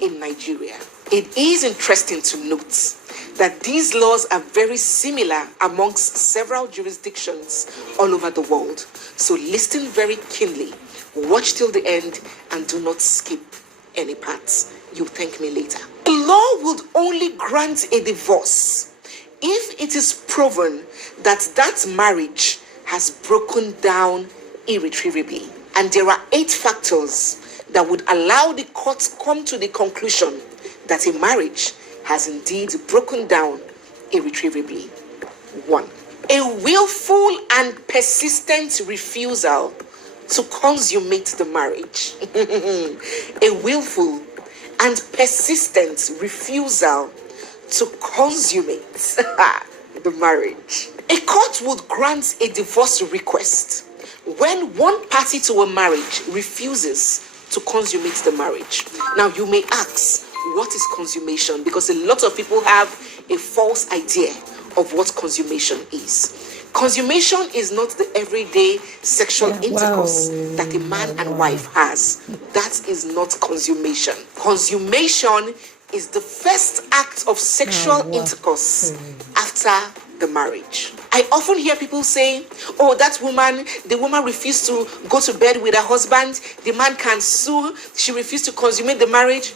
in Nigeria. It is interesting to note that these laws are very similar amongst several jurisdictions all over the world. So listen very keenly, watch till the end, and do not skip any parts. You'll thank me later. The law would only grant a divorce if it is proven that that marriage has broken down irretrievably. And there are 8 factors that would allow the court to come to the conclusion that a marriage has indeed broken down irretrievably. 1. A willful and persistent refusal to consummate the marriage. A willful and persistent refusal to consummate the marriage. A court would grant a divorce request when one party to a marriage refuses to consummate the marriage. Now you may ask, what is consummation? Because a lot of people have a false idea of what consummation is. Consummation is not the everyday sexual intercourse that a man and wife has. That is not consummation. Consummation is the first act of sexual intercourse after the marriage. I often hear people say, oh, the woman refused to go to bed with her husband, the man can sue, she refused to consummate the marriage,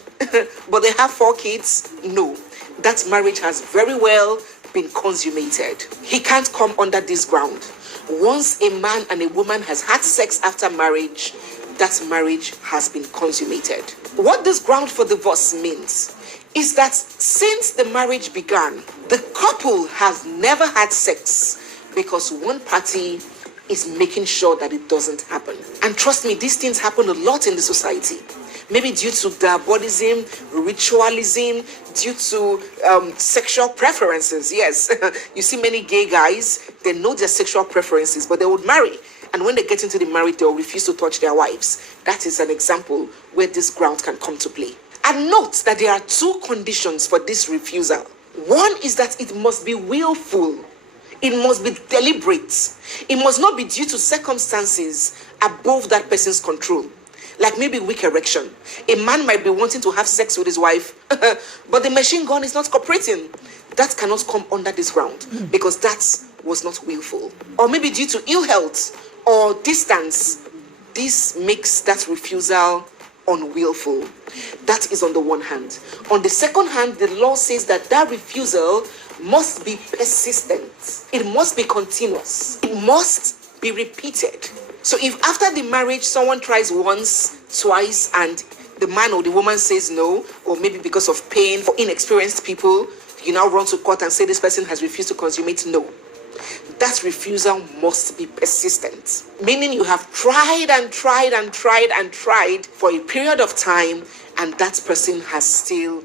but they have 4 kids. No, that marriage has very well been consummated. He can't come under this ground. Once a man and a woman has had sex after marriage, that marriage has been consummated. What this ground for divorce means is that since the marriage began, the couple has never had sex because one party is making sure that it doesn't happen. And trust me, these things happen a lot in the society. Maybe due to diabolism, ritualism, due to sexual preferences. Yes, you see many gay guys, they know their sexual preferences, but they would marry. And when they get into the marriage, they will refuse to touch their wives. That is an example where this ground can come to play. And note that there are 2 conditions for this refusal. One is that it must be willful. It must be deliberate. It must not be due to circumstances above that person's control. Like maybe weak erection. A man might be wanting to have sex with his wife, but the machine gun is not cooperating. That cannot come under this ground because that was not willful. Or maybe due to ill health or distance. This makes that refusal unwillful. That is on the one hand. On the second hand, the law says that that refusal must be persistent. It must be continuous. It must be repeated. So if after the marriage someone tries once, twice, and the man or the woman says no, or maybe because of pain, for inexperienced people, you now run to court and say this person has refused to consummate, no. That refusal must be persistent. Meaning you have tried and tried and tried and tried for a period of time, and that person has still